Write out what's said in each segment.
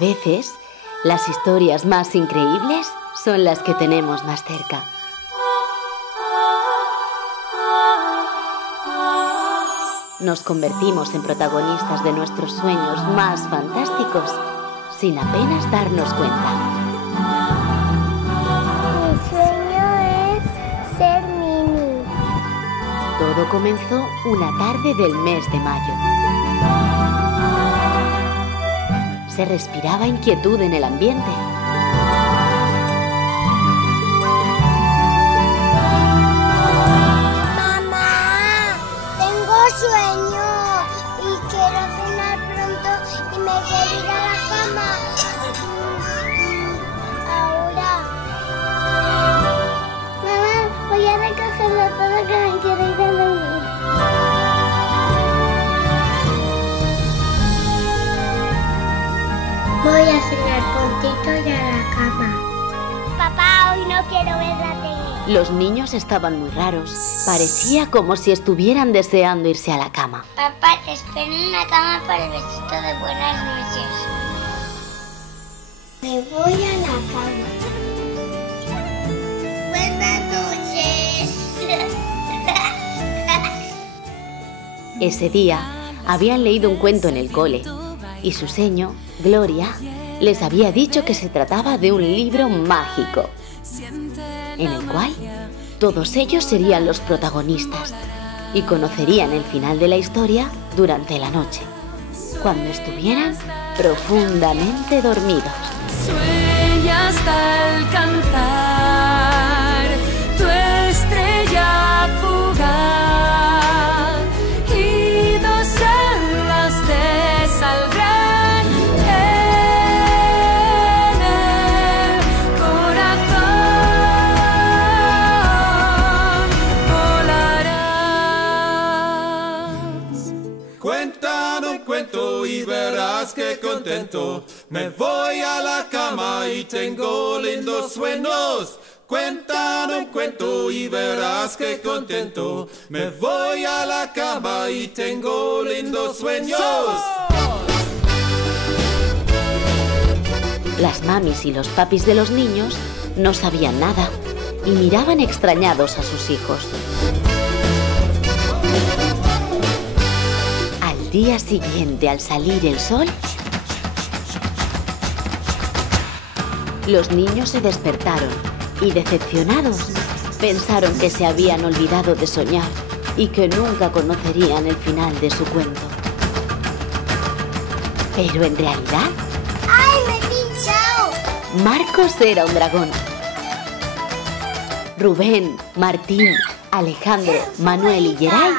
veces, las historias más increíbles son las que tenemos más cerca. Nos convertimos en protagonistas de nuestros sueños más fantásticos sin apenas darnos cuenta. Mi sueño es ser Mini. Todo comenzó una tarde del mes de mayo. Se respiraba inquietud en el ambiente. Mamá, tengo sueño y quiero cenar pronto y me quiero ir a la cama. Ahora. Mamá, voy a recogerlo todo que me quiero ir a dormir. Voy a cenar prontito y a la cama. Papá, hoy no quiero ver la tele. Los niños estaban muy raros. Parecía como si estuvieran deseando irse a la cama. Papá, te espero en la cama para el besito de buenas noches. Me voy a la cama. Buenas noches. Ese día habían leído un cuento en el cole y su seño, Gloria, les había dicho que se trataba de un libro mágico, en el cual todos ellos serían los protagonistas y conocerían el final de la historia durante la noche, cuando estuvieran profundamente dormidos. Sueña hasta alcanzar tu estrella fugaz y dos alas te saldrán en el corazón. Volarás. Cuéntame un cuento y verás que contento. Me voy a la cama y tengo lindos sueños. Cuéntame un cuento y verás que contento. Me voy a la cama y tengo lindos sueños. Las mamis y los papis de los niños no sabían nada y miraban extrañados a sus hijos. Al día siguiente, al salir el sol, los niños se despertaron y, decepcionados, pensaron que se habían olvidado de soñar y que nunca conocerían el final de su cuento. Pero en realidad, ¡Ay, me he pinchado! Marcos era un dragón. Rubén, Martín, Alejandro, Manuel y Geray,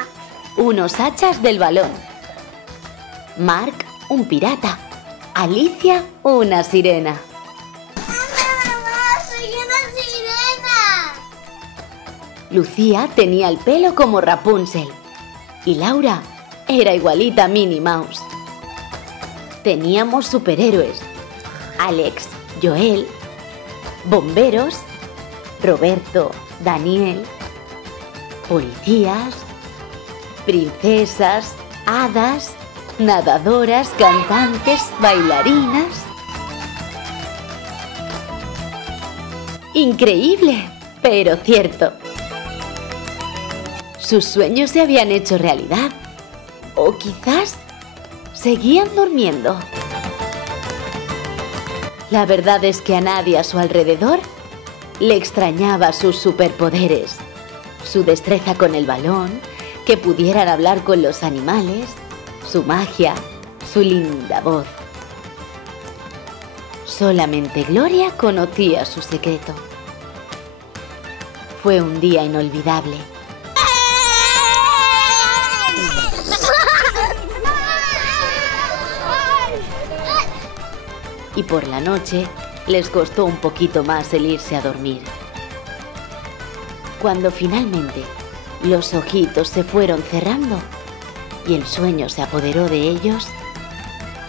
unos hachas del balón. Marc, un pirata. Alicia, una sirena. ¡Mamá, soy una sirena! Lucía tenía el pelo como Rapunzel. Y Laura era igualita a Minnie Mouse. Teníamos superhéroes. Alex, Joel, bomberos, Roberto, Daniel, policías, princesas, hadas, nadadoras, cantantes, bailarinas. Increíble, pero cierto. Sus sueños se habían hecho realidad. O quizás seguían durmiendo. La verdad es que a nadie a su alrededor le extrañaba sus superpoderes, su destreza con el balón, que pudieran hablar con los animales, su magia, su linda voz. Solamente Gloria conocía su secreto. Fue un día inolvidable. Y por la noche les costó un poquito más el irse a dormir. Cuando finalmente los ojitos se fueron cerrando y el sueño se apoderó de ellos,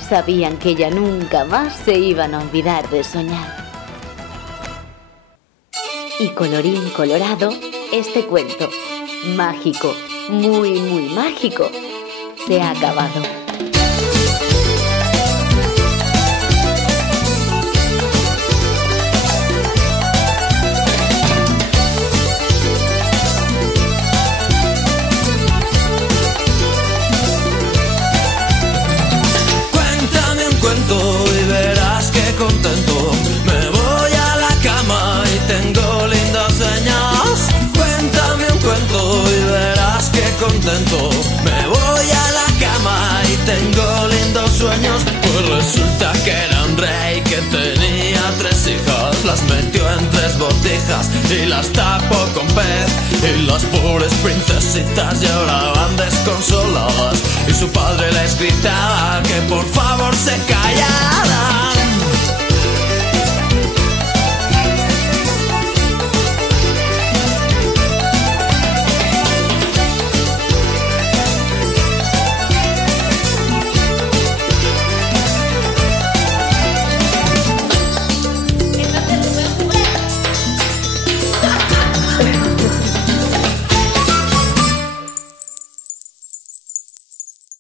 sabían que ya nunca más se iban a olvidar de soñar. Y colorín colorado, este cuento mágico, muy mágico, se ha acabado. contento. Me voy a la cama y tengo lindos sueños. Pues resulta que era un rey que tenía 3 hijas. Las metió en 3 botijas y las tapó con pez. Y las pobres princesitas lloraban desconsoladas. Y su padre les gritaba que por favor se